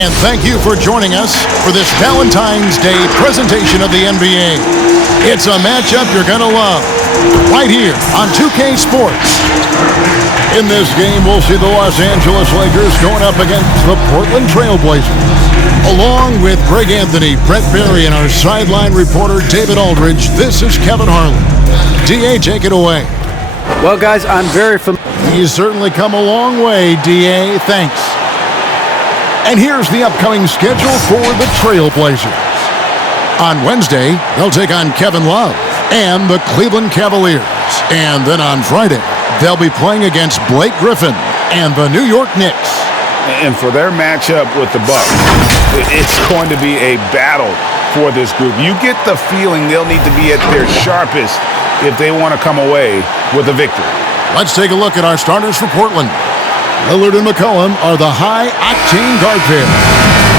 And thank you for joining us for this Valentine's Day presentation of the NBA. It's a matchup you're going to love, right here on 2K Sports. In this game, we'll see the Los Angeles Lakers going up against the Portland Trail Blazers. Along with Greg Anthony, Brett Berry, and our sideline reporter, David Aldridge, this is Kevin Harlan. D.A., take it away. Well, guys, I'm very familiar. He's certainly come a long way, D.A. Thanks. And here's the upcoming schedule for the Trailblazers. On Wednesday, they'll take on Kevin Love and the Cleveland Cavaliers. And then on Friday, they'll be playing against Blake Griffin and the New York Knicks. And for their matchup with the Bucks, it's going to be a battle for this group. You get the feeling they'll need to be at their sharpest if they want to come away with a victory. Let's take a look at our starters for Portland. Lillard and McCollum are the high-octane guard pair.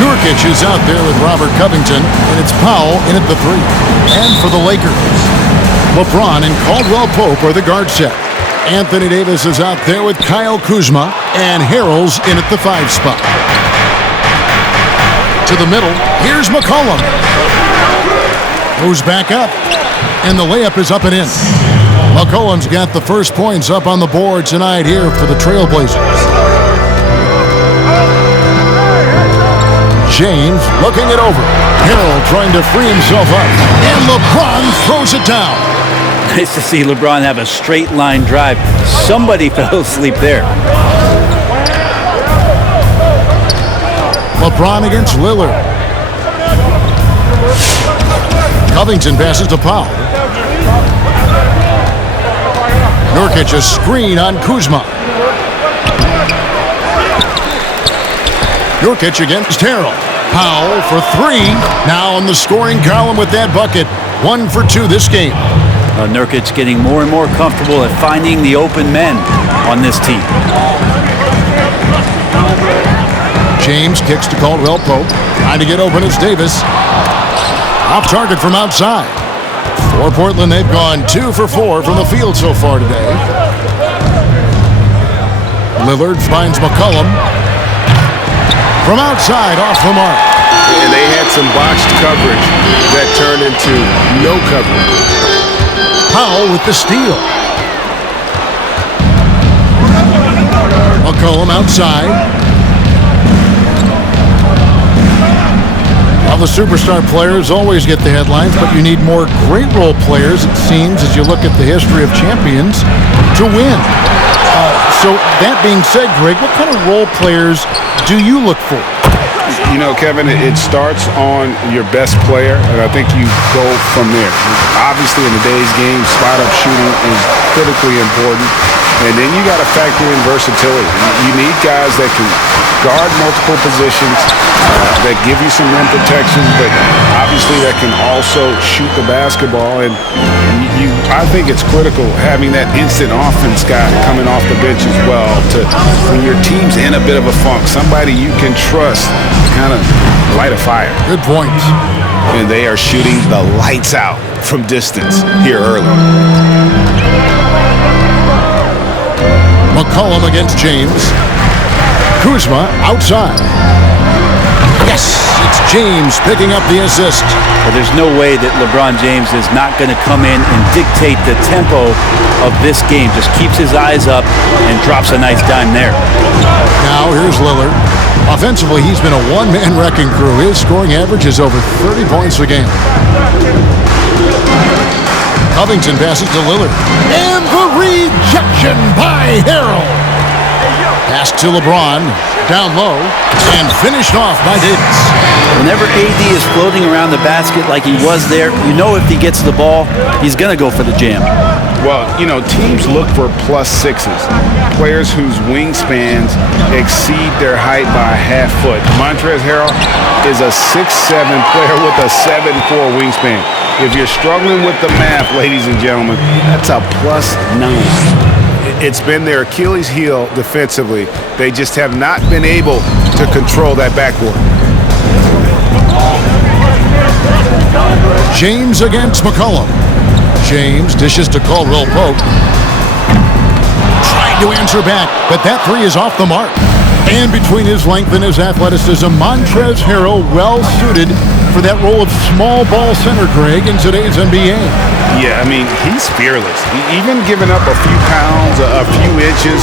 Nurkic is out there with Robert Covington, and it's Powell in at the 3. And for the Lakers, LeBron and Caldwell Pope are the guard set. Anthony Davis is out there with Kyle Kuzma, and Harrell's in at the 5 spot. To the middle, here's McCollum. Goes back up, and the layup is up and in. McCollum's got the first points up on the board tonight here for the Trailblazers. James looking it over. Harrell trying to free himself up. And LeBron throws it down. Nice to see LeBron have a straight line drive. Somebody fell asleep there. LeBron against Lillard. Covington passes to Powell. Nurkic a screen on Kuzma. Nurkic against Harrell. Powell for 3. Now in the scoring column with that bucket. 1 for 2 this game. Nurkic getting more and more comfortable at finding the open men on this team. James kicks to Caldwell Pope. Trying to get open as Davis. Off target from outside. For Portland, they've gone 2 for 4 from the field so far today. Lillard finds McCollum. From outside, off the mark. And they had some botched coverage that turned into no coverage. Powell with the steal. McCollum outside. Well, the superstar players always get the headlines, but you need more great role players, it seems, as you look at the history of champions, to win. So that being said, Greg, what kind of role players do you look for? You know, Kevin, it starts on your best player, and I think you go from there. Obviously, in today's game, spot-up shooting is critically important, and then you got to factor in versatility. You need guys that can guard multiple positions, that give you some rim protection, but obviously that can also shoot the basketball. And I think it's critical having that instant offense guy coming off the bench as well to, when your team's in a bit of a funk, somebody you can trust to kind of light a fire. Good points. And they are shooting the lights out from distance here early. McCollum against James. Kuzma outside. Yes, it's James picking up the assist. Well, there's no way that LeBron James is not going to come in and dictate the tempo of this game. Just keeps his eyes up and drops a nice dime there. Now here's Lillard. Offensively, he's been a one-man wrecking crew. His scoring average is over 30 points a game. Covington passes to Lillard. And the rejection by Harrell. Pass to LeBron, down low, and finished off by Davis. Whenever AD is floating around the basket like he was there, you know if he gets the ball, he's going to go for the jam. Well, you know, teams look for +6s, players whose wingspans exceed their height by a half foot. Montrezl Harrell is a 6'7" player with a 7'4" wingspan. If you're struggling with the math, ladies and gentlemen, that's a +9. It's been their Achilles heel defensively. They just have not been able to control that backboard. James against McCollum. James dishes to Caldwell Pope. Trying to answer back, but that 3 is off the mark. And between his length and his athleticism, Montrezl Harrell well-suited for that role of small ball center, Greg, in today's NBA. Yeah, I mean, he's fearless. Even giving up a few pounds, a few inches,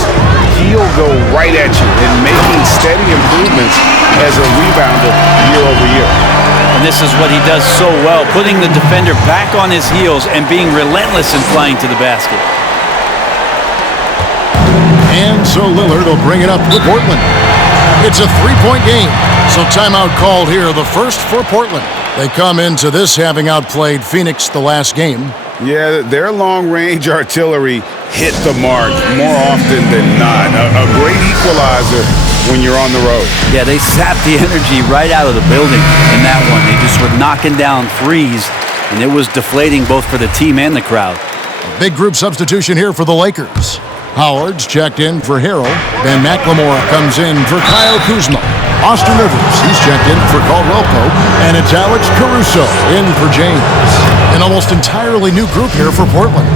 he'll go right at you and making steady improvements as a rebounder year over year. And this is what he does so well, putting the defender back on his heels and being relentless in flying to the basket. And so Lillard will bring it up to Portland. It's a three-point game, so timeout called here, the first for Portland. They come into this having outplayed Phoenix the last game. Yeah, their long-range artillery hit the mark more often than not. A great equalizer when you're on the road. Yeah, they sapped the energy right out of the building in that one. They just were knocking down threes, and it was deflating both for the team and the crowd. Big group substitution here for the Lakers. Howard's checked in for Harrell. Then McLemore comes in for Kyle Kuzma. Austin Rivers, he's checked in for Caldwell Pope. And it's Alex Caruso in for James. An almost entirely new group here for Portland.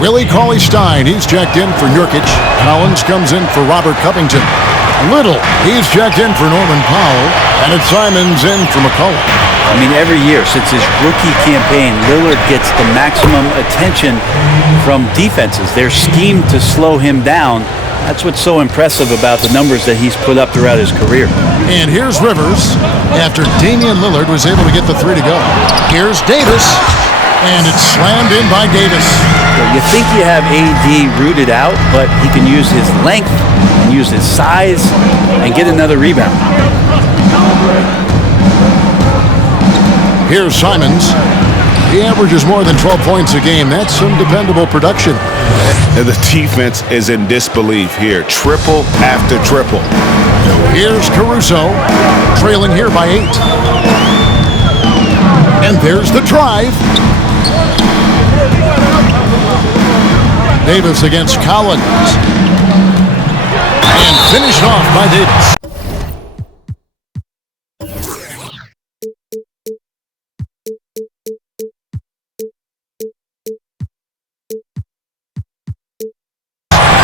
Willie Cauley-Stein, he's checked in for Nurkic. Collins comes in for Robert Covington. Little, he's checked in for Norman Powell. And it's Simons in for McCollum. I mean, every year since his rookie campaign, Lillard gets the maximum attention from defenses. They're schemed to slow him down. That's what's so impressive about the numbers that he's put up throughout his career. And here's Rivers after Damian Lillard was able to get the three to go. Here's Davis, and it's slammed in by Davis. So you think you have AD rooted out, but he can use his length and use his size and get another rebound. Here's Simons. He averages more than 12 points a game. That's some dependable production. And the defense is in disbelief here. Triple after triple. Here's Caruso, trailing here by 8. And there's the drive. Davis against Collins. And finished off by Davis.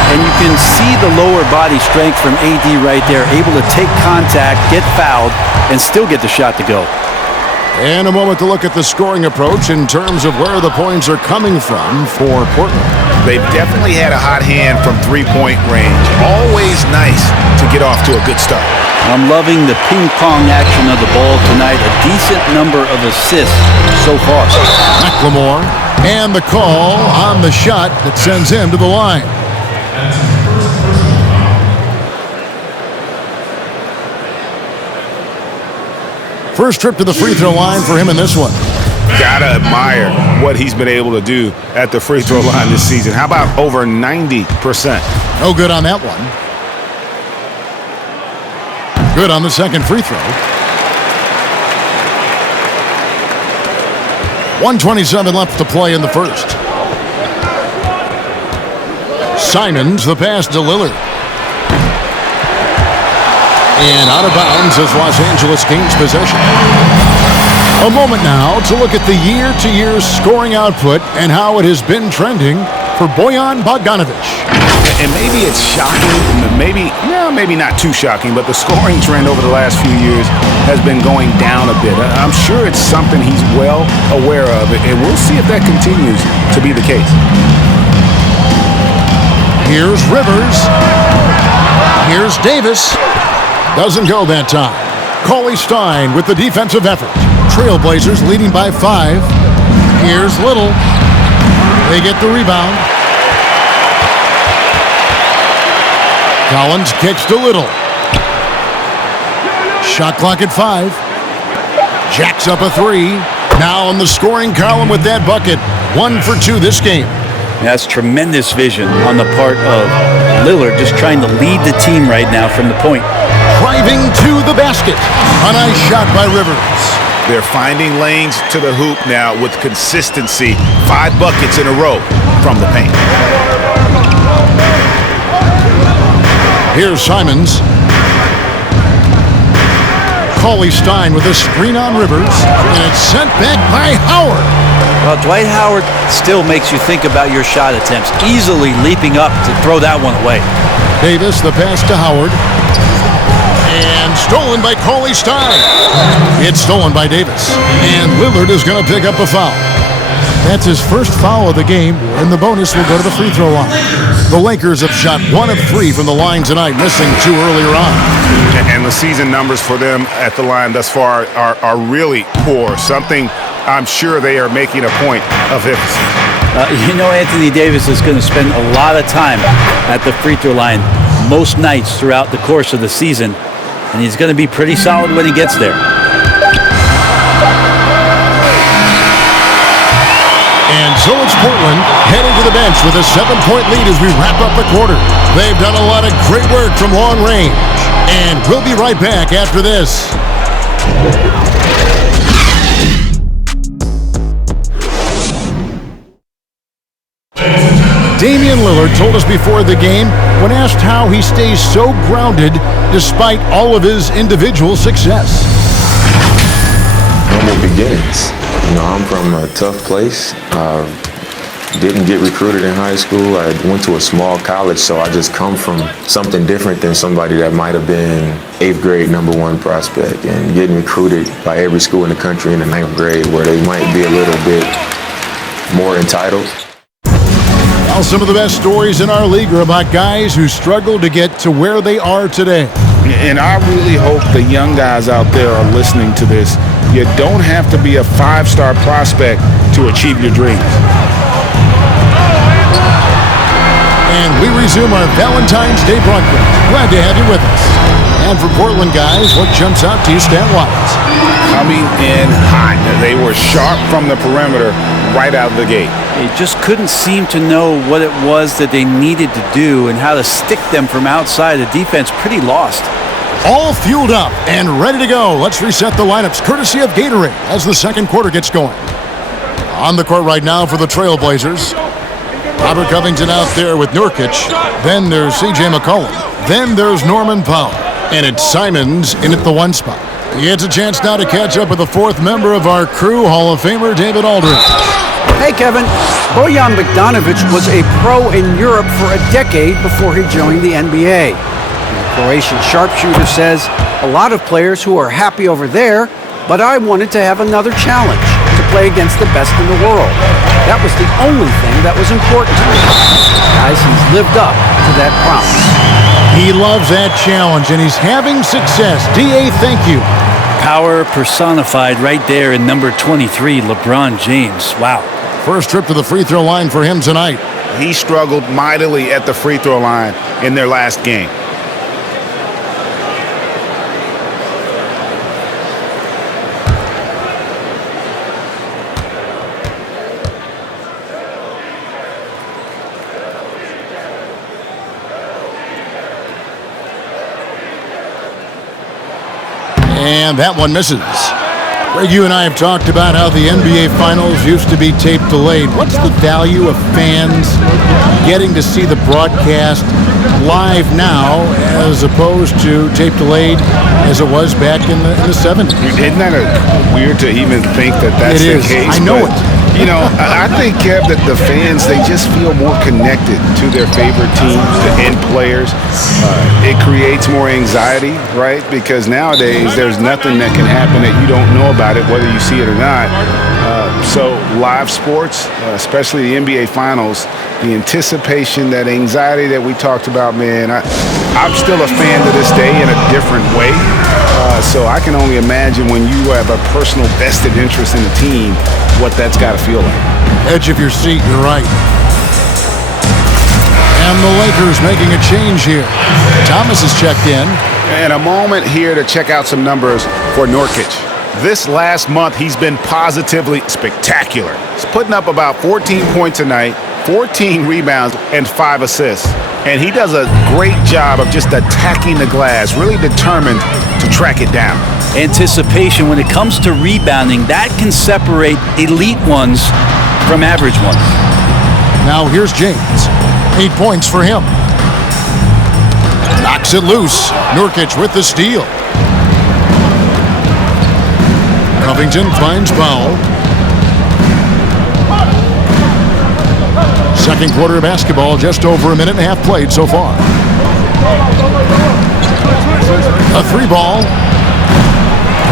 And you can see the lower body strength from AD right there, able to take contact, get fouled, and still get the shot to go. And a moment to look at the scoring approach in terms of where the points are coming from for Portland. They've definitely had a hot hand from three-point range. Always nice to get off to a good start. I'm loving the ping-pong action of the ball tonight. A decent number of assists so far. McLemore, and the call on the shot that sends him to the line. First trip to the free throw line for him in this one. Gotta admire what he's been able to do at the free throw line this season. How about over 90%? No good on that one. Good on the second free throw. 1:27 left to play in the first. Simons, the pass to Lillard. And out of bounds as Los Angeles gains possession. A moment now to look at the year-to-year scoring output and how it has been trending for Bojan Bogdanovic. And maybe it's shocking, maybe not too shocking, but the scoring trend over the last few years has been going down a bit. I'm sure it's something he's well aware of, and we'll see if that continues to be the case. Here's Rivers. Here's Davis. Doesn't go that time. Cauley-Stein with the defensive effort. Trailblazers leading by 5. Here's Little. They get the rebound. Collins kicks to Little. Shot clock at 5. Jacks up a 3. Now on the scoring column with that bucket. 1 for 2 this game. That's tremendous vision on the part of Lillard, just trying to lead the team right now from the point. Driving to the basket. A nice shot by Rivers. They're finding lanes to the hoop now with consistency. 5 buckets in a row from the paint. Here's Simons. Cauley-Stein with a screen on Rivers. And it's sent back by Howard. Well, Dwight Howard still makes you think about your shot attempts, easily leaping up to throw that one away. Davis, the pass to Howard. And stolen by Cauley Stein. It's stolen by Davis. And Lillard is going to pick up a foul. That's his first foul of the game, and the bonus will go to the free throw line. The Lakers have shot 1 of 3 from the line tonight, missing 2 earlier on. And the season numbers for them at the line thus far are really poor. Something I'm sure they are making a point of emphasis. Anthony Davis is going to spend a lot of time at the free throw line most nights throughout the course of the season, and he's going to be pretty solid when he gets there. And so it's Portland heading to the bench with a 7-point lead as we wrap up the quarter. They've done a lot of great work from long range. And we'll be right back after this. Damian Lillard told us before the game when asked how he stays so grounded despite all of his individual success. Humble beginnings. I'm from a tough place. Didn't get recruited in high school. I went to a small college, so I just come from something different than somebody that might have been 8th grade #1 prospect and getting recruited by every school in the country in the 9th grade where they might be a little bit more entitled. Well, some of the best stories in our league are about guys who struggled to get to where they are today. And I really hope the young guys out there are listening to this. You don't have to be a 5-star prospect to achieve your dreams. And we resume our Valentine's Day broadcast. Glad to have you with us. And for Portland guys, what jumps out to you stat-wise? Coming in hot. They were sharp from the perimeter right out of the gate. They just couldn't seem to know what it was that they needed to do and how to stick them from outside. The defense pretty lost. All fueled up and ready to go. Let's reset the lineups courtesy of Gatorade as the second quarter gets going. On the court right now for the Trailblazers, Robert Covington out there with Nurkic. Then there's C.J. McCollum. Then there's Norman Powell. And it's Simons in at the 1 spot. He gets a chance now to catch up with the 4th member of our crew, Hall of Famer David Aldridge. Hey, Kevin. Bojan Bogdanovic was a pro in Europe for a decade before he joined the NBA. The Croatian sharpshooter says, a lot of players who are happy over there, but I wanted to have another challenge, to play against the best in the world. That was the only thing that was important to me. Guys, he's lived up to that promise. He loves that challenge, and he's having success. D.A., thank you. Power personified right there in number 23, LeBron James. Wow. First trip to the free throw line for him tonight. He struggled mightily at the free throw line in their last game. And that one misses. Greg, you and I have talked about how the NBA Finals used to be tape delayed. What's the value of fans getting to see the broadcast live now as opposed to tape delayed as it was back in the 70s? Isn't that weird to even think that that's the case? I know it. I think, Kev, that the fans, they just feel more connected to their favorite teams and players. It creates more anxiety, right? Because nowadays there's nothing that can happen that you don't know about it, whether you see it or not. So live sports, especially the NBA Finals, the anticipation, that anxiety that we talked about, man, I'm still a fan to this day in a different way. So I can only imagine when you have a personal vested interest in a team, what that's got to feel like. Edge of your seat, you're right. And the Lakers making a change here. Thomas has checked in. And a moment here to check out some numbers for Nurkic. This last month, he's been positively spectacular. He's putting up about 14 points a night, 14 rebounds, and 5 assists. And he does a great job of just attacking the glass, really determined to track it down. Anticipation when it comes to rebounding, that can separate elite ones from average ones. Now here's James. 8 points for him. Knocks it loose. Nurkic with the steal. Covington finds Powell. Second quarter of basketball, just over a minute and a half played so far. A 3-ball.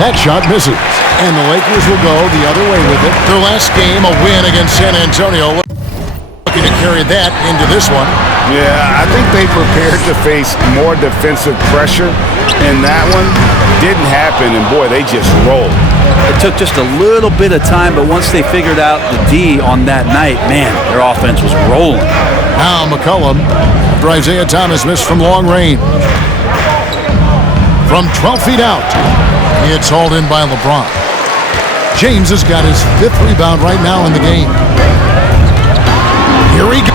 That shot misses. And the Lakers will go the other way with it. Their last game, a win against San Antonio. Looking to carry that into this one. Yeah, I think they prepared to face more defensive pressure, and that one didn't happen, and boy, they just rolled. It took just a little bit of time, but once they figured out the D on that night, man, their offense was rolling. Now McCollum, after Isaiah Thomas missed from long range. From 12 feet out, it's hauled in by LeBron. James has got his 5th rebound right now in the game. Here he goes.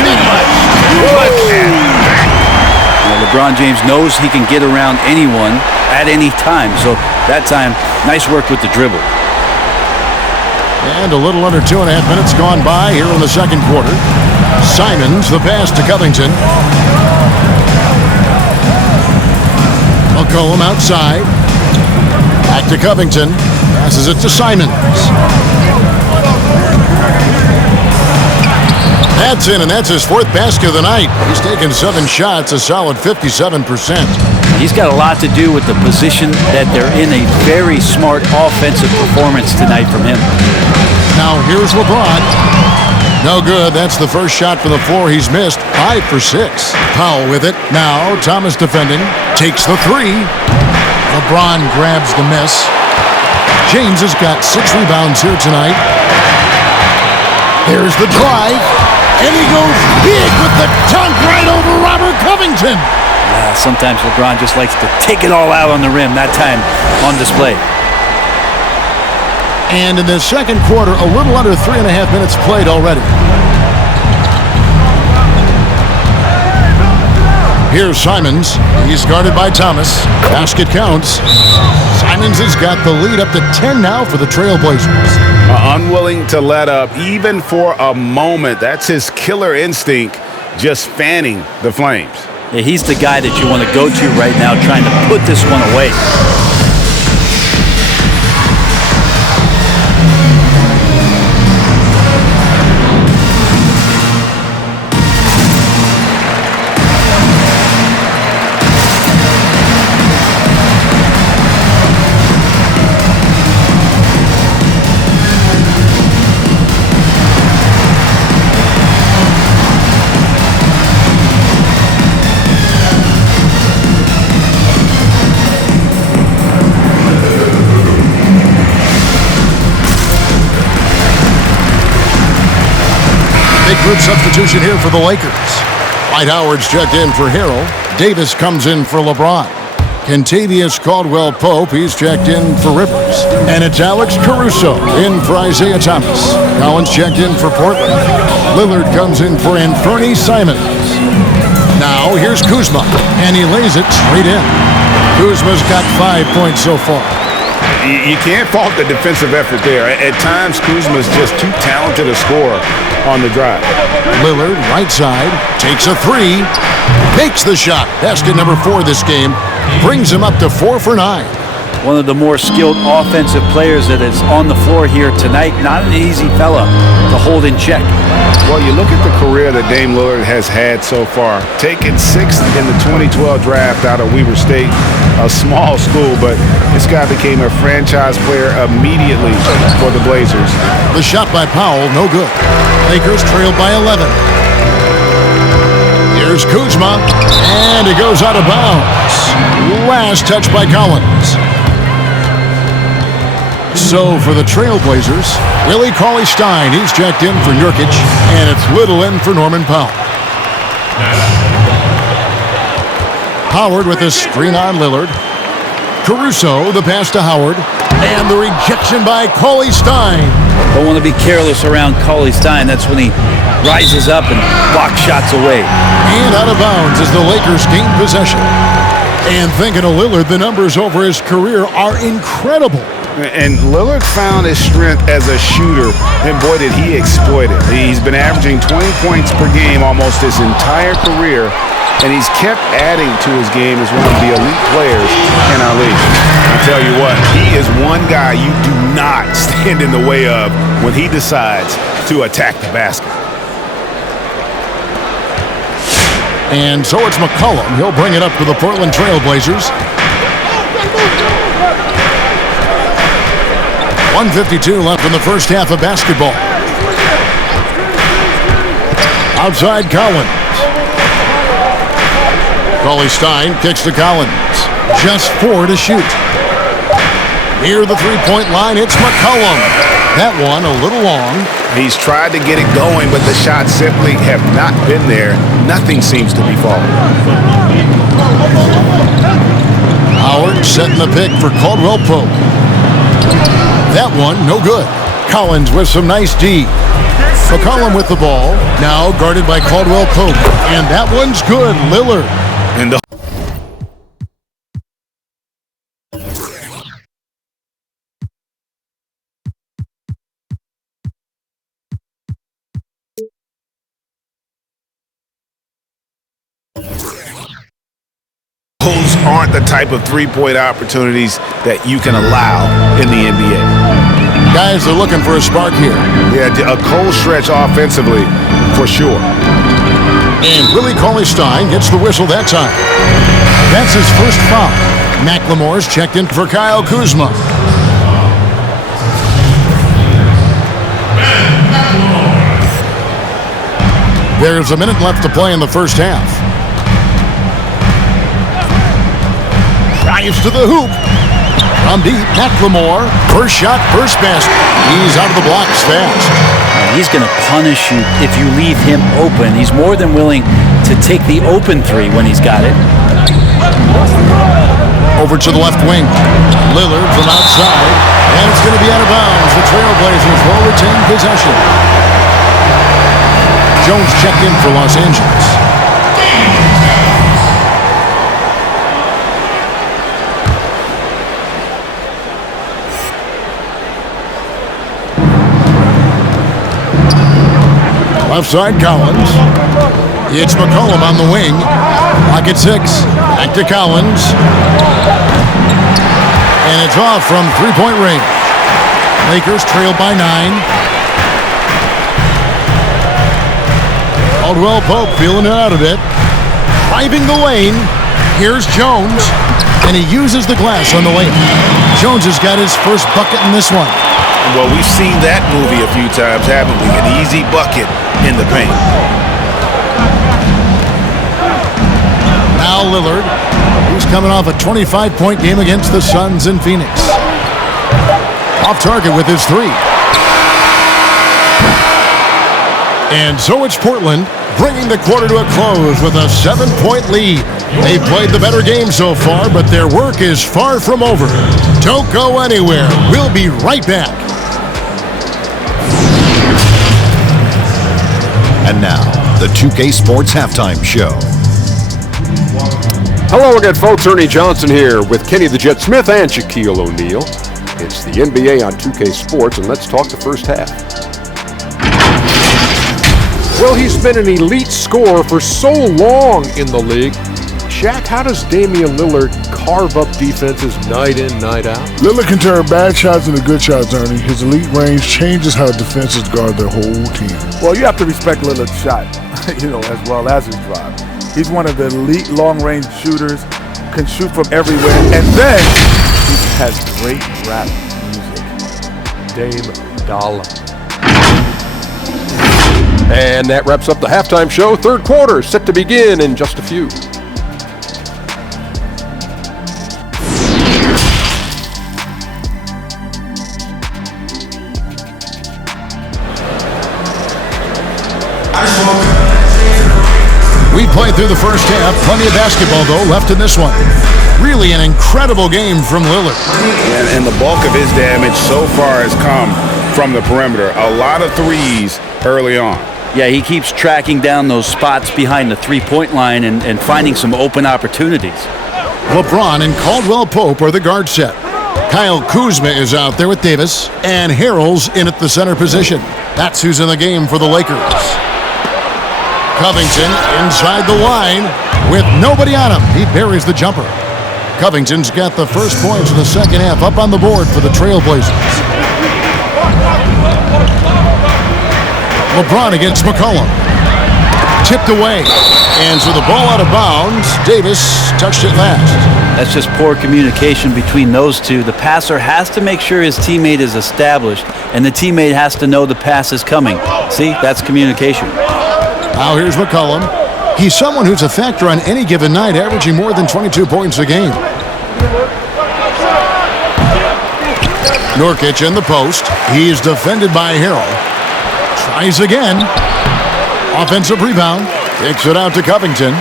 Too much. LeBron James knows he can get around anyone at any time. So that time, nice work with the dribble. And a little under 2.5 minutes gone by here in the second quarter. Simons, the pass to Covington. McCollum outside. Back to Covington. Passes it to Simons. That's in, and that's his 4th basket of the night. He's taken 7 shots, a solid 57%. He's got a lot to do with the position that they're in. A very smart offensive performance tonight from him. Now here's LeBron. No good. That's the first shot for the floor he's missed. 5 for 6. Powell with it. Now Thomas defending. Takes the 3. LeBron grabs the miss. James has got 6 rebounds here tonight. Here's the drive. And he goes big with the dunk right over Robert Covington. Sometimes LeBron just likes to take it all out on the rim. That time on display. And in the second quarter, a little under 3.5 minutes played already. Here's Simons. He's guarded by Thomas. Basket counts. Simons has got the lead up to 10 now for the Trailblazers. Unwilling to let up even for a moment. That's his killer instinct, just fanning the flames. Yeah, he's the guy that you want to go to right now, trying to put this one away. Group substitution here for the Lakers. Dwight Howard's checked in for Harrell. Davis comes in for LeBron. Kentavious Caldwell-Pope, he's checked in for Rivers. And it's Alex Caruso in for Isaiah Thomas. Collins checked in for Portland. Lillard comes in for Anthony Simons. Now here's Kuzma, and he lays it straight in. Kuzma's got 5 points so far. You can't fault the defensive effort there. At times, Kuzma's just too talented a scorer on the drive. Lillard, right side, takes a 3, makes the shot. Basket number 4 this game, brings him up to 4 for 9. One of the more skilled offensive players that is on the floor here tonight. Not an easy fella to hold in check. Well, you look at the career that Dame Lillard has had so far. Taken 6th in the 2012 draft out of Weber State, a small school, but this guy became a franchise player immediately for the Blazers. The shot by Powell, no good. Lakers trailed by 11. Here's Kuzma, and it goes out of bounds. Last touch by Collins. So for the Trailblazers, Willie Cauley-Stein, he's checked in for Nurkic, and it's Little in for Norman Powell. Howard with a screen on Lillard. Caruso, the pass to Howard, and the rejection by Cauley-Stein. Don't want to be careless around Cauley-Stein. That's when he rises up and blocks shots away. And out of bounds as the Lakers gain possession. And thinking of Lillard, the numbers over his career are incredible. And Lillard found his strength as a shooter, and boy, did he exploit it. He's been averaging 20 points per game almost his entire career, and he's kept adding to his game as one of the elite players in our league. I tell you what, he is one guy you do not stand in the way of when he decides to attack the basket. And so it's McCollum. He'll bring it up to the Portland Trail Blazers. 1:52 left in the first half of basketball. Outside Collins. Cauley-Stein kicks to Collins. Just 4 to shoot. Near the three-point line, it's McCollum. That one a little long. He's tried to get it going, but the shots simply have not been there. Nothing seems to be falling. Howard setting the pick for Caldwell Pope. That one, no good. Collins with some nice D. McCollum with the ball. Now guarded by Caldwell Pope. And that one's good. Lillard. And the those aren't the type of three-point opportunities that you can allow in the NBA. Guys are looking for a spark here. Yeah, a cold stretch offensively, for sure. And Willie Cauley-Stein gets the whistle that time. That's his first foul. McLemore's checked in for Kyle Kuzma. There's a minute left to play in the first half. Drives to the hoop. From deep, McLemore. First shot, first basket. He's out of the blocks fast. He's going to punish you if you leave him open. He's more than willing to take the open three when he's got it. Over to the left wing. Lillard from outside. And it's going to be out of bounds. The Trailblazers will retain possession. Jones checked in for Los Angeles. Left side, Collins. It's McCollum on the wing. Clock at 6. Back to Collins. And it's off from three-point range. Lakers trail by 9. Caldwell Pope feeling it out a bit. Driving the lane. Here's Jones. And he uses the glass on the lane. Jones has got his first bucket in this one. Well, we've seen that movie a few times, haven't we? An easy bucket in the paint. Now Lillard, who's coming off a 25-point game against the Suns in Phoenix. Off target with his three. And so it's Portland bringing the quarter to a close with a 7-point lead. They've played the better game so far, but their work is far from over. Don't go anywhere. We'll be right back. And now, the 2K Sports Halftime Show. Hello again, folks. Ernie Johnson here with Kenny the Jet Smith and Shaquille O'Neal. It's the NBA on 2K Sports, and let's talk the first half. Well, he's been an elite scorer for so long in the league. Shaq, how does Damian Lillard carve up defenses night in, night out? Lillard can turn bad shots into good shots, Ernie. His elite range changes how defenses guard their whole team. Well, you have to respect Lillard's shot, as well as his drive. He's one of the elite long-range shooters, can shoot from everywhere, and then he has great rap music. Dame Dollar. And that wraps up the halftime show. Third quarter set to begin in just a few. We played through the first half. Plenty of basketball, though, left in this one. Really an incredible game from Lillard. And the bulk of his damage so far has come from the perimeter. A lot of threes early on. Yeah, he keeps tracking down those spots behind the three-point line and finding some open opportunities. LeBron and Caldwell Pope are the guard set. Kyle Kuzma is out there with Davis, and Harrell's in at the center position. That's who's in the game for the Lakers. Covington inside the line with nobody on him. He buries the jumper. Covington's got the first points of the second half up on the board for the Trailblazers. LeBron against McCollum. tipped away. And so the ball out of bounds. Davis touched it last. That's just poor communication between those two. The passer has to make sure his teammate is established, and the teammate has to know the pass is coming. See, that's communication. Now here's McCollum. He's someone who's a factor on any given night, averaging more than 22 points a game. Nurkic in the post. He's defended by Harrell. Tries again. Offensive rebound. Kicks it out to Covington.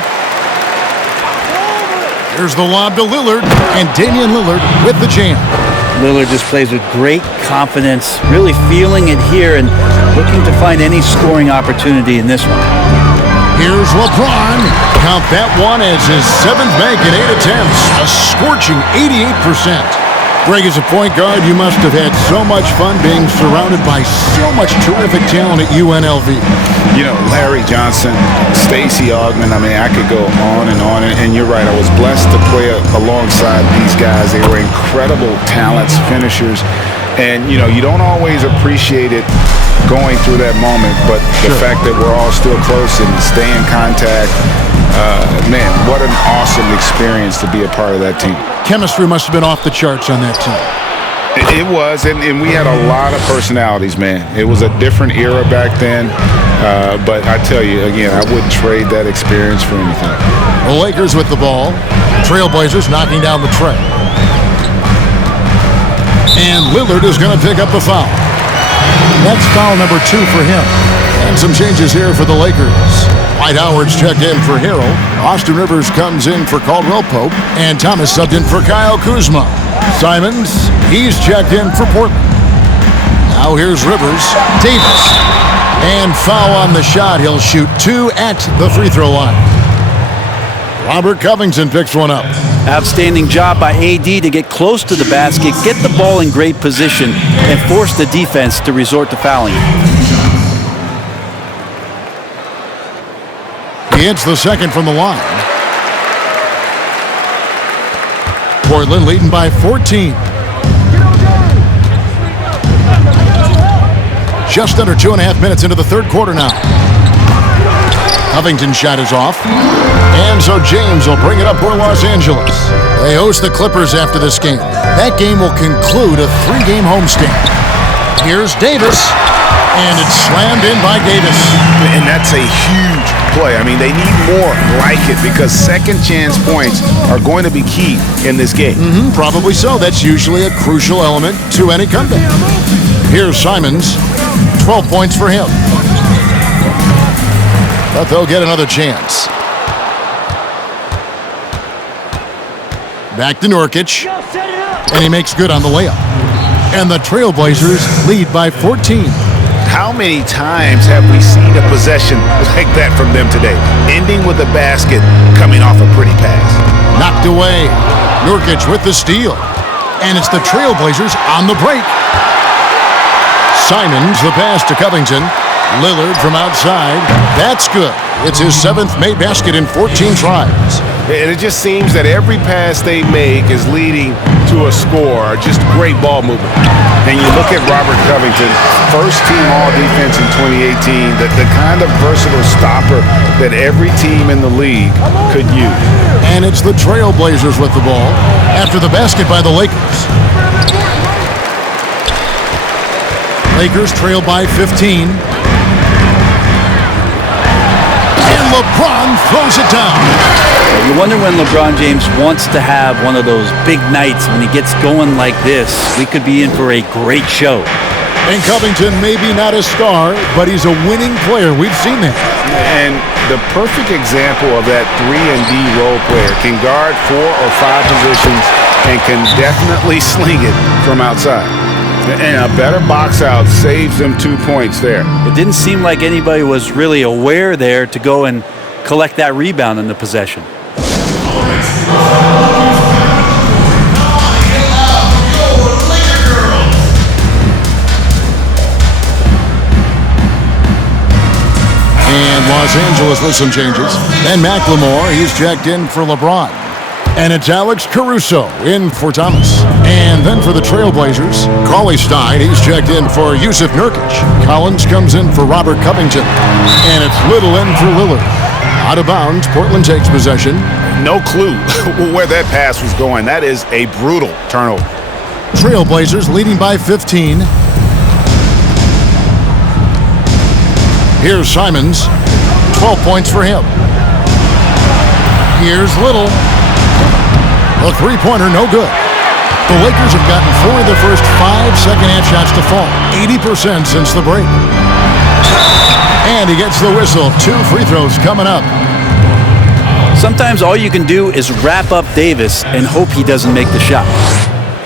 Here's the lob to Lillard, and Damian Lillard with the jam. Lillard just plays with great confidence, really feeling it here and looking to find any scoring opportunity in this one. Here's LeBron. Count that one as his 7th bank in 8 attempts. A scorching 88%. Greg, as a point guard, you must have had so much fun being surrounded by so much terrific talent at UNLV. You know, Larry Johnson, Stacey Augmon, I mean, I could go on, and you're right. I was blessed to play alongside these guys. They were incredible talents, finishers, and, you know, you don't always appreciate it going through that moment, but the fact that we're all still close and stay in contact, man, what an awesome experience to be a part of that team. Chemistry must have been off the charts on that team. It was, and we had a lot of personalities, man. It was a different era back then, but I tell you, again, I wouldn't trade that experience for anything. The Lakers with the ball. Trailblazers knocking down the tray. And Lillard is going to pick up the foul. That's foul number 2 for him. And some changes here for the Lakers. Dwight Howard's checked in for Harrell. Austin Rivers comes in for Caldwell Pope. And Thomas subbed in for Kyle Kuzma. Simons, he's checked in for Portland. Now here's Rivers. Davis. And foul on the shot. He'll shoot 2 at the free throw line. Robert Covington picks one up. Outstanding job by AD to get close to the basket, get the ball in great position, and force the defense to resort to fouling. He hits the second from the line. Portland leading by 14. Just under 2.5 minutes into the third quarter now. Covington's shot is off. And so James will bring it up for Los Angeles. They host the Clippers after this game. That game will conclude a 3-game homestand. Here's Davis. And it's slammed in by Davis. And that's a huge play. I mean, they need more like it because second chance points are going to be key in this game. Probably so. That's usually a crucial element to any comeback. Here's Simons. 12 points for him. But they'll get another chance. Back to Nurkic. And he makes good on the layup. And the Trailblazers lead by 14. How many times have we seen a possession like that from them today? Ending with a basket, coming off a pretty pass. Knocked away. Nurkic with the steal. And it's the Trailblazers on the break. Simons, the pass to Covington. Lillard from outside. That's good. It's his 7th made basket in 14 tries. And it just seems that every pass they make is leading to a score. Just great ball movement. And you look at Robert Covington, first team all-defense in 2018, the kind of versatile stopper that every team in the league could use. And it's the Trailblazers with the ball after the basket by the Lakers. Lakers trail by 15. And LeBron throws it down. You wonder when LeBron James wants to have one of those big nights when he gets going like this. We could be in for a great show. And Covington may be not a star, but he's a winning player. We've seen that. And the perfect example of that 3-and-D role player can guard 4 or 5 positions and can definitely sling it from outside. And a better box out saves them 2 points there. It didn't seem like anybody was really aware there to go and collect that rebound in the possession. And Los Angeles with some changes. And McLemore, he's checked in for LeBron. And it's Alex Caruso in for Thomas. And then for the Trailblazers, Cauley Stein, he's checked in for Yusuf Nurkic. Collins comes in for Robert Covington. And it's Little in for Lillard. Out of bounds, Portland takes possession. No clue where that pass was going. That is a brutal turnover. Trailblazers leading by 15. Here's Simons. 12 points for him. Here's Little. A three-pointer, no good. The Lakers have gotten 4 of the first 5 second-half shots to fall. 80% since the break. And he gets the whistle. 2 free throws coming up. Sometimes all you can do is wrap up Davis and hope he doesn't make the shot.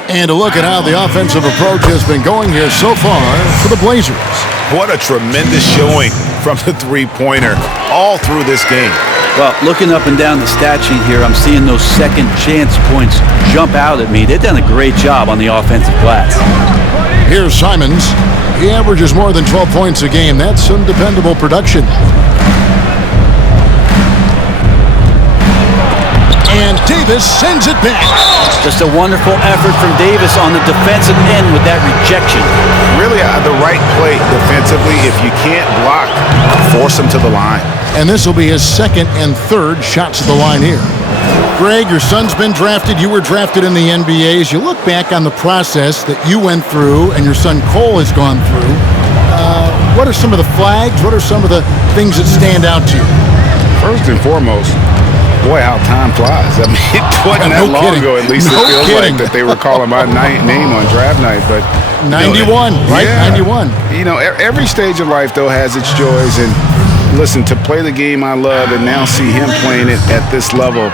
And a look at how the offensive approach has been going here so far for the Blazers. What a tremendous showing from the three-pointer all through this game. Well, looking up and down the stat sheet here, I'm seeing those second chance points jump out at me. They've done a great job on the offensive glass. Here's Simons. He averages more than 12 points a game. That's some dependable production. And Davis sends it back. Just a wonderful effort from Davis on the defensive end with that rejection. Really the right play defensively. If you can't block, force him to the line. And this will be his second and third shots at the line here. Greg, your son's been drafted. You were drafted in the NBA. As you look back on the process that you went through and your son Cole has gone through, what are some of the flags? What are some of the things that stand out to you? First and foremost, boy, how time flies. I mean, it wasn't that long ago, at least it feels like, that they were calling my name on draft night. But 91, right? Yeah. 91. You know, every stage of life, though, has its joys. And listen, to play the game I love and now see him playing it at this level,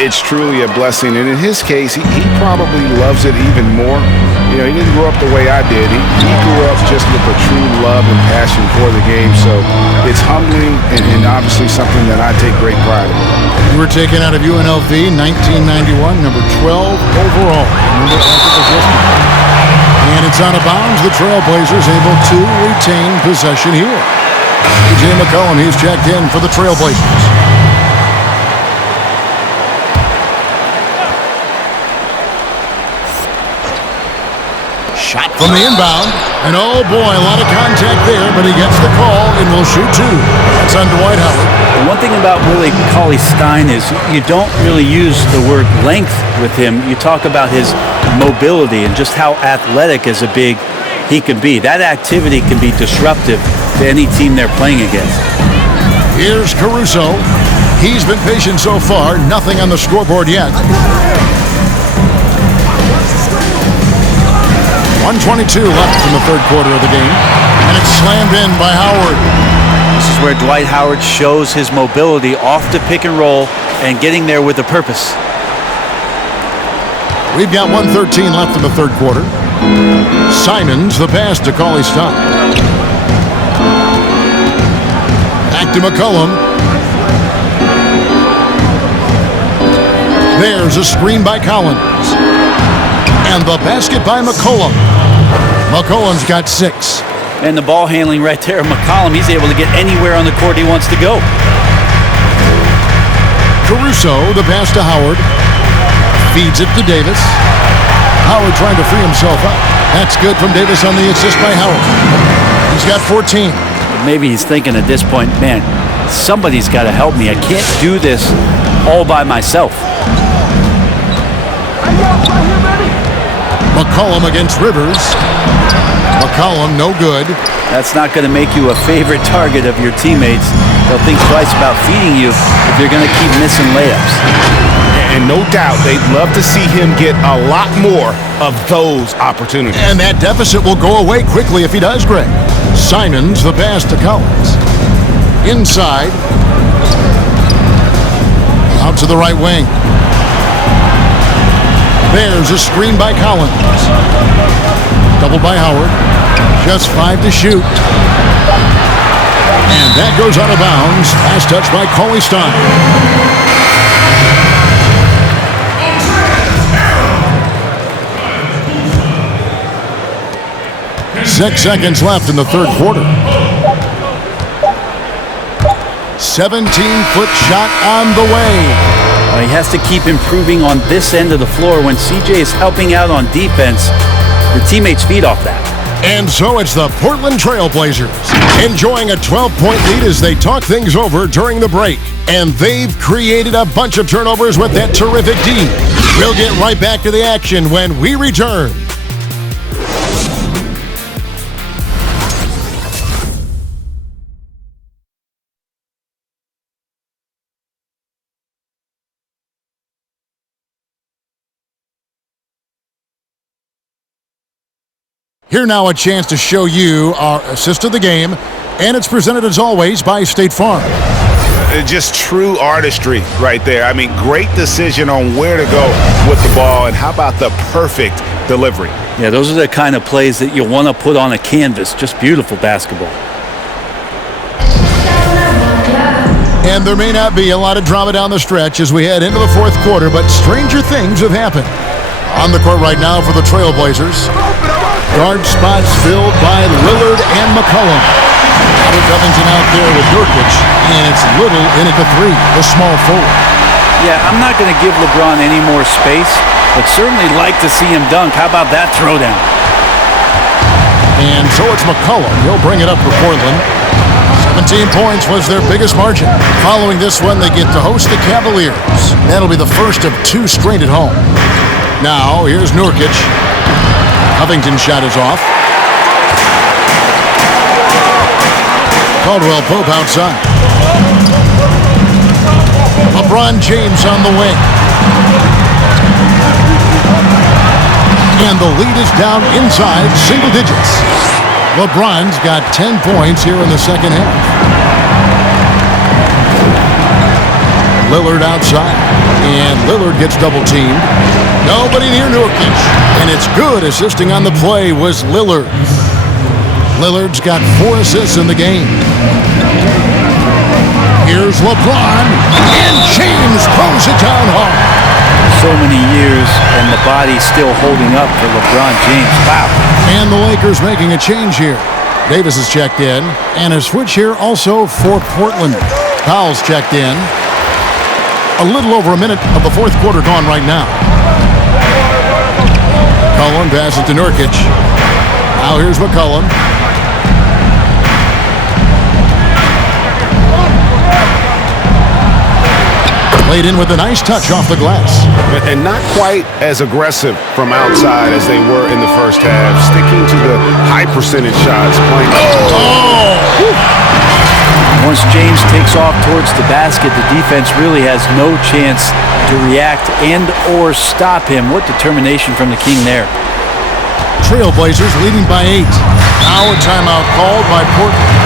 it's truly a blessing. And in his case, he probably loves it even more. You know, he didn't grow up the way I did. He grew up just with a true love and passion for the game. So it's humbling and obviously something that I take great pride in. You were taken out of UNLV 1991, number 12 overall. And it's out of bounds. The Trailblazers able to retain possession here. A.J. McCollum, he's checked in for the Trailblazers. Shot from the inbound. And oh boy, a lot of contact there, but he gets the call and will shoot 2. That's on Dwight Howard. And one thing about really Cauley Stein is you don't really use the word length with him. You talk about his mobility and just how athletic as a big he can be. That activity can be disruptive to any team they're playing against. Here's Caruso. He's been patient so far. Nothing on the scoreboard yet. 1:22 left in the third quarter of the game. And it's slammed in by Howard. This is where Dwight Howard shows his mobility off the pick and roll and getting there with a purpose. We've got 1:13 left in the third quarter. Simons, the pass to Cauley Stein. Back to McCollum. There's a screen by Collins. And the basket by McCollum. McCollum's got 6. And the ball handling right there, McCollum, he's able to get anywhere on the court he wants to go. Caruso, the pass to Howard. Feeds it to Davis. Howard trying to free himself up. That's good from Davis on the assist by Howard. He's got 14. Maybe he's thinking at this point, man, somebody's got to help me. I can't do this all by myself. McCollum against Rivers. McCollum, no good. That's not going to make you a favorite target of your teammates. They'll think twice about feeding you if you're going to keep missing layups. And no doubt, they'd love to see him get a lot more of those opportunities. And that deficit will go away quickly if he does, Greg. Simons, the pass to Collins. Inside. Out to the right wing. There's a screen by Collins. Doubled by Howard. Just 5 to shoot. And that goes out of bounds. Last touch by Cauley Stein. Six seconds left in the third quarter. 17-foot shot on the way. He has to keep improving on this end of the floor. When CJ is helping out on defense, the teammates feed off that. And so it's the Portland Trail Blazers enjoying a 12-point lead as they talk things over during the break. And they've created a bunch of turnovers with that terrific D. We'll get right back to the action when we return. Here now a chance to show you our assist of the game, and it's presented as always by State Farm. Just true artistry right there. I mean, great decision on where to go with the ball, and how about the perfect delivery? Yeah, those are the kind of plays that you want to put on a canvas. Just beautiful basketball. And there may not be a lot of drama down the stretch as we head into the fourth quarter, but stranger things have happened. On the court right now for the Trailblazers, guard spots filled by Lillard and McCollum. Robert Covington out there with Nurkic, and it's Little in at the three, the small forward. Yeah, I'm not going to give LeBron any more space, but certainly like to see him dunk. How about that throwdown? And so it's McCollum. He'll bring it up for Portland. 17 points was their biggest margin. Following this one, they get to host the Cavaliers. That'll be the first of two straight at home. Now, here's Nurkic. Covington's shot is off. Caldwell Pope outside. LeBron James on the wing. And the lead is down inside single digits. LeBron's got 10 points here in the second half. Lillard outside. And Lillard gets double-teamed. Nobody near Nurkic. And it's good. Assisting on the play was Lillard. Lillard's got 4 assists in the game. Here's LeBron. And James throws it down hard. So many years, and the body's still holding up for LeBron James. Wow. And the Lakers making a change here. Davis is checked in. And a switch here also for Portland. Powell's checked in. A little over a minute of the fourth quarter gone right now. McCollum passes to Nurkic. Now here's McCollum. Laid in with a nice touch off the glass. And not quite as aggressive from outside as they were in the first half. Sticking to the high percentage shots. Playing. Once James takes off towards the basket, the defense really has no chance to react and or stop him. What determination from the King there. Trailblazers leading by 8. Now a timeout called by Portland.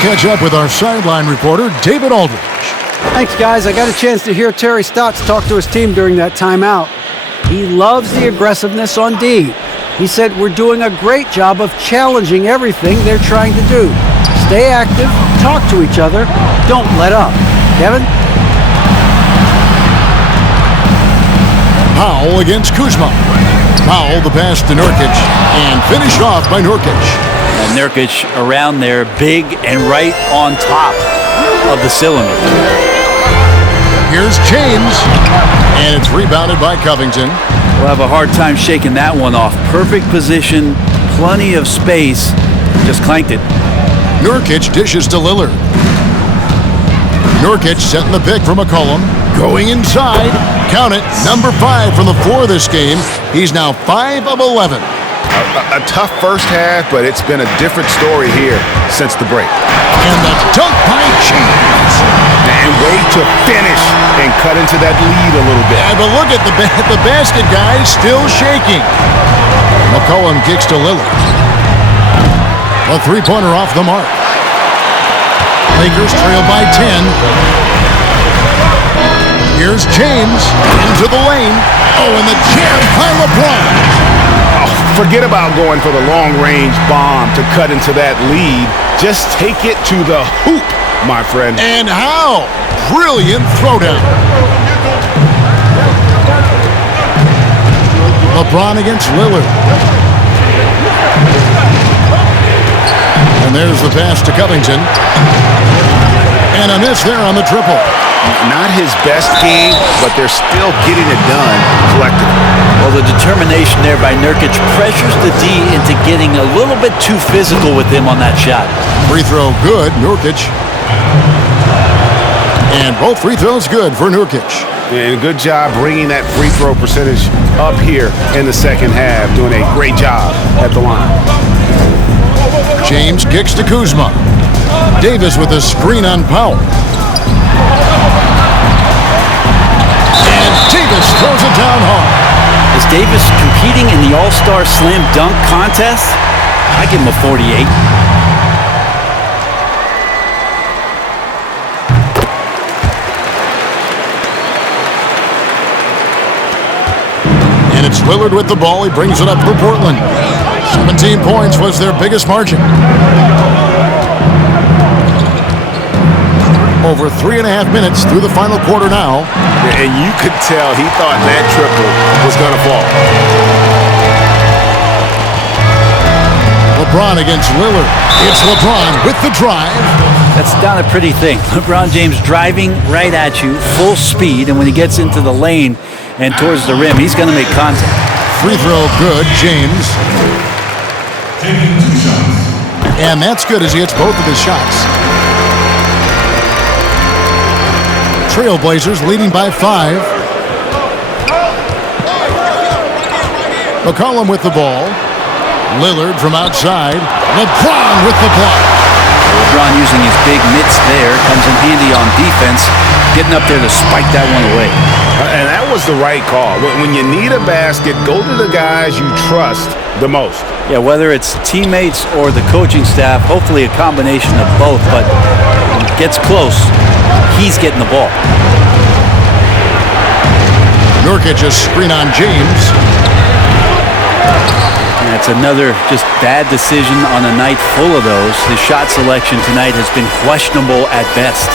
Catch up with our sideline reporter, David Aldridge. Thanks, guys. I got a chance to hear Terry Stotts talk to his team during that timeout. He loves the aggressiveness on D. He said, we're doing a great job of challenging everything they're trying to do. Stay active, talk to each other, don't let up. Kevin? Powell against Kuzma. Powell the pass to Nurkic, and finished off by Nurkic. Nurkic around there, big and right on top of the cylinder. Here's James, and it's rebounded by Covington. We'll have a hard time shaking that one off. Perfect position, plenty of space, just clanked it. Nurkic dishes to Lillard. Nurkic setting the pick for McCollum. Going inside. Count it. Number 5 from the floor this game. He's now 5 of 11. A tough first half, but it's been a different story here since the break. And the dunk by James. And wait to finish and cut into that lead a little bit. Yeah, but look at the basket, guys, still shaking. McCollum kicks to Lillard. A three-pointer off the mark. Lakers trail by 10. Here's James into the lane. Oh, and the jam by LeBron. Oh, forget about going for the long-range bomb to cut into that lead. Just take it to the hoop, my friend. And how? Brilliant throwdown. LeBron against Lillard. And there's the pass to Covington. And a miss there on the triple. Not his best game, but they're still getting it done collectively. Well, the determination there by Nurkic pressures the D into getting a little bit too physical with him on that shot. Free throw good, Nurkic. And both free throws good for Nurkic. And good job bringing that free throw percentage up here in the second half. Doing a great job at the line. James kicks to Kuzma. Davis with a screen on Powell. And Davis throws it down hard. Is Davis competing in the All-Star Slam Dunk contest? I give him a 48. And it's Lillard with the ball. He brings it up for Portland. 17 points was their biggest margin. Over 3.5 minutes through the final quarter now. And you could tell he thought that triple was going to fall. LeBron against Lillard. It's LeBron with the drive. That's not a pretty thing. LeBron James driving right at you, full speed, and when he gets into the lane and towards the rim, he's going to make contact. Free throw good, James. And that's good as he hits both of his shots. Trailblazers leading by 5. McCollum with the ball. Lillard from outside. LeBron with the block. LeBron using his big mitts there. Comes in handy on defense. Getting up there to spike that one away. And that was the right call. When you need a basket, go to the guys you trust the most. Yeah, whether it's teammates or the coaching staff, hopefully a combination of both. But when it gets close, he's getting the ball. Nurkic a screen on James. That's another just bad decision on a night full of those. His shot selection tonight has been questionable at best.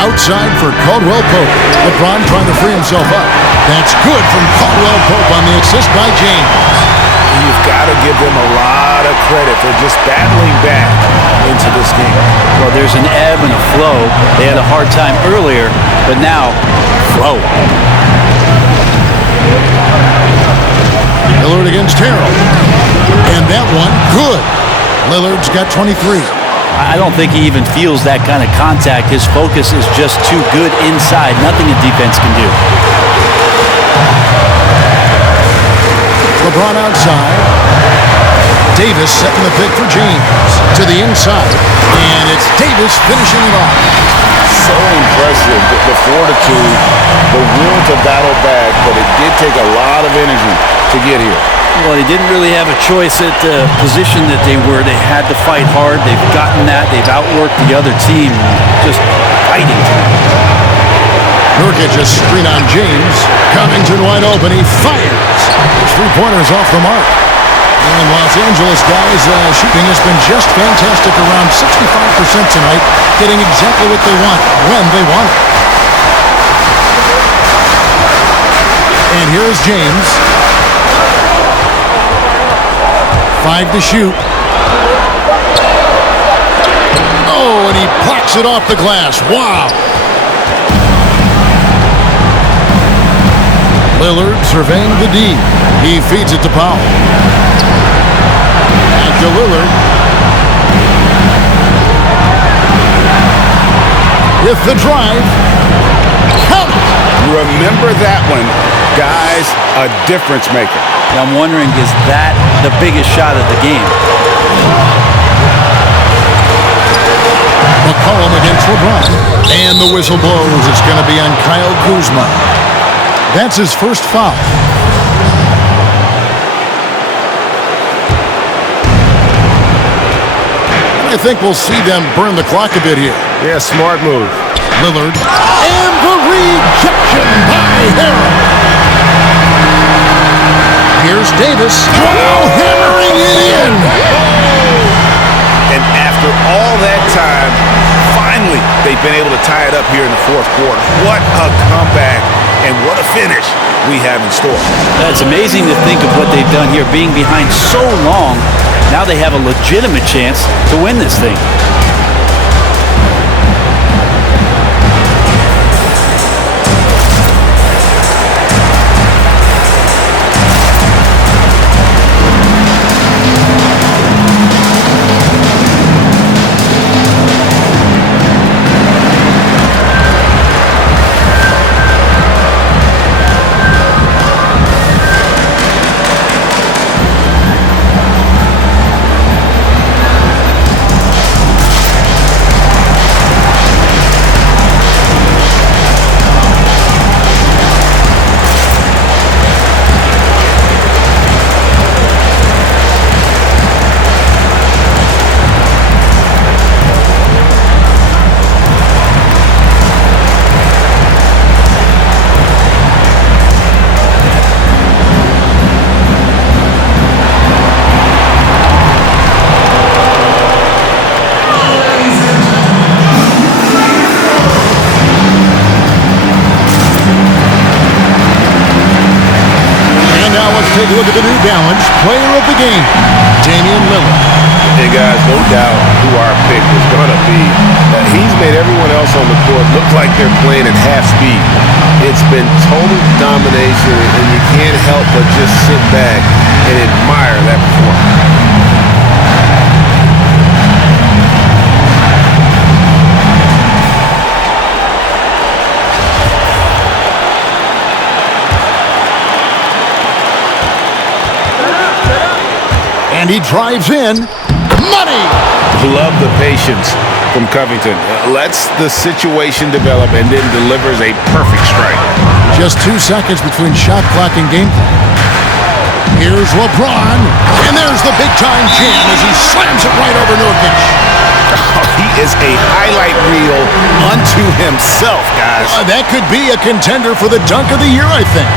Outside for Caldwell Pope. LeBron trying to free himself up. That's good from Caldwell Pope on the assist by James. You've got to give them a lot of credit for just battling back into this game. Well, there's an ebb and a flow. They had a hard time earlier, but now, flow. Lillard against Harrell. And that one, good. Lillard's got 23. I don't think he even feels that kind of contact. His focus is just too good inside. Nothing a defense can do. LeBron outside. Davis setting the pick for James to the inside. And it's Davis finishing it off. So impressive, the fortitude, the will to battle back, but it did take a lot of energy to get here. Well, they didn't really have a choice at the position that they were. They had to fight hard. They've gotten that. They've outworked the other team. Just fighting tonight. Nurkic a screen on James. Covington wide open. He fires. His three-pointers off the mark. And Los Angeles guys, shooting has been just fantastic, around 65% tonight, getting exactly what they want, when they want it. And here's James. 5 to shoot. Oh, and he blocks it off the glass. Wow. Lillard surveying the D. He feeds it to Powell. Back to Lillard. With the drive. Count it. Remember that one, guys, a difference maker. I'm wondering, is that the biggest shot of the game? McCollum against LeBron. And the whistle blows. It's going to be on Kyle Kuzma. That's his first foul. I think we'll see them burn the clock a bit here. Yeah, smart move. Lillard. And the rejection by Harrell. Here's Davis. Oh, hammering it in. And after all that time, finally, they've been able to tie it up here in the fourth quarter. What a comeback and what a finish we have in store. It's amazing to think of what they've done here, being behind so long. Now they have a legitimate chance to win this thing. Take a look at the New Balance player of the game, Damian Lillard. Hey guys, no doubt who our pick is going to be. He's made everyone else on the court look like they're playing at half speed. It's been total domination, and you can't help but just sit back and admire that performance. And he drives in. Money! Love the patience from Covington. Lets the situation develop and then delivers a perfect strike. Just 2 seconds between shot clock and game clock. Here's LeBron. And there's the big-time jam as he slams it right over Nurkic. Oh, he is a highlight reel unto himself, guys. That could be a contender for the dunk of the year, I think.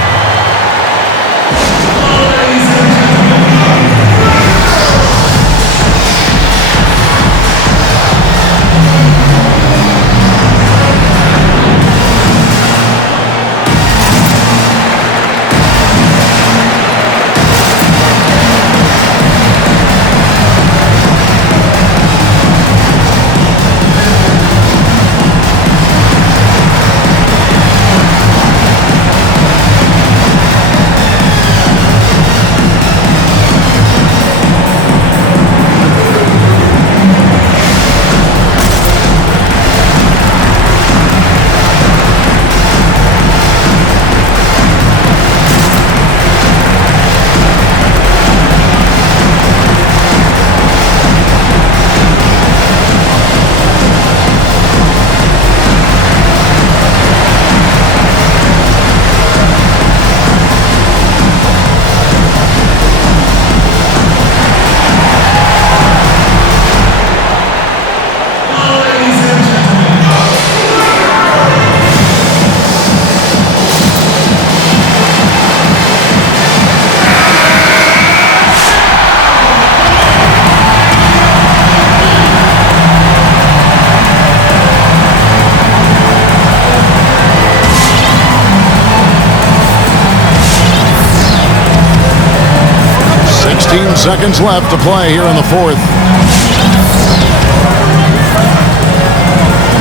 seconds left to play here in the fourth.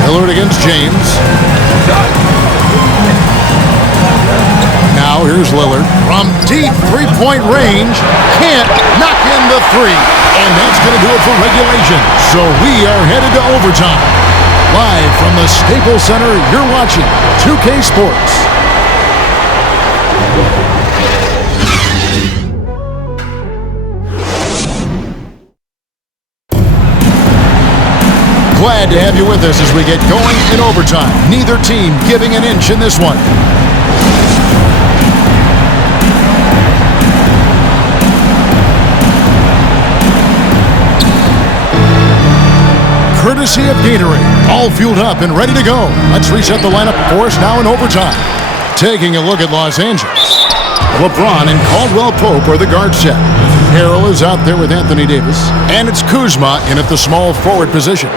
Lillard against James. Now here's Lillard from deep three-point range. Can't knock in the three. And that's going to do it for regulation. So we are headed to overtime. Live from the Staples Center, you're watching 2K Sports. Glad to have you with us as we get going in overtime. Neither team giving an inch in this one. Courtesy of Gatorade, all fueled up and ready to go. Let's reset the lineup for us now in overtime. Taking a look at Los Angeles. LeBron and Caldwell Pope are the guard set. Harrell is out there with Anthony Davis, and it's Kuzma in at the small forward position.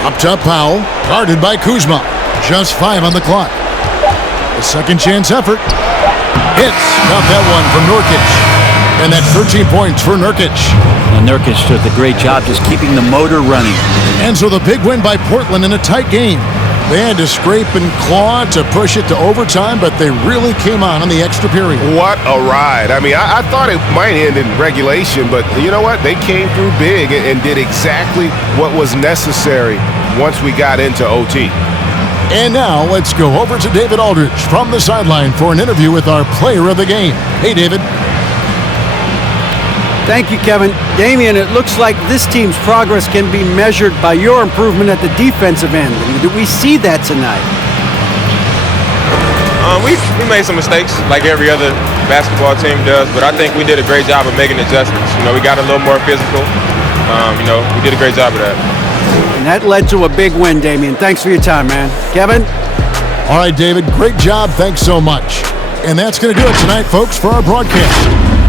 Up top, Powell, guarded by Kuzma. Just 5 on the clock. A second chance effort. Hits. Got that one from Nurkic. And that's 13 points for Nurkic. And Nurkic does a great job just keeping the motor running. And so the big win by Portland in a tight game. They had to scrape and claw to push it to overtime, but they really came on the extra period. What a ride. I mean, I thought it might end in regulation, but you know what? They came through big and did exactly what was necessary once we got into OT. And now let's go over to David Aldridge from the sideline for an interview with our player of the game. Hey, David. Thank you, Kevin. Damian, it looks like this team's progress can be measured by your improvement at the defensive end. Do we see that tonight? We made some mistakes like every other basketball team does, but I think we did a great job of making adjustments. We got a little more physical. We did a great job of that. And that led to a big win, Damian. Thanks for your time, man. Kevin? All right, David, great job. Thanks so much. And that's going to do it tonight, folks, for our broadcast.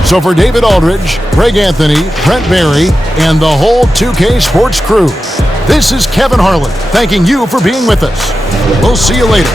So for David Aldridge, Greg Anthony, Brent Barry, and the whole 2K Sports crew, this is Kevin Harlan thanking you for being with us. We'll see you later.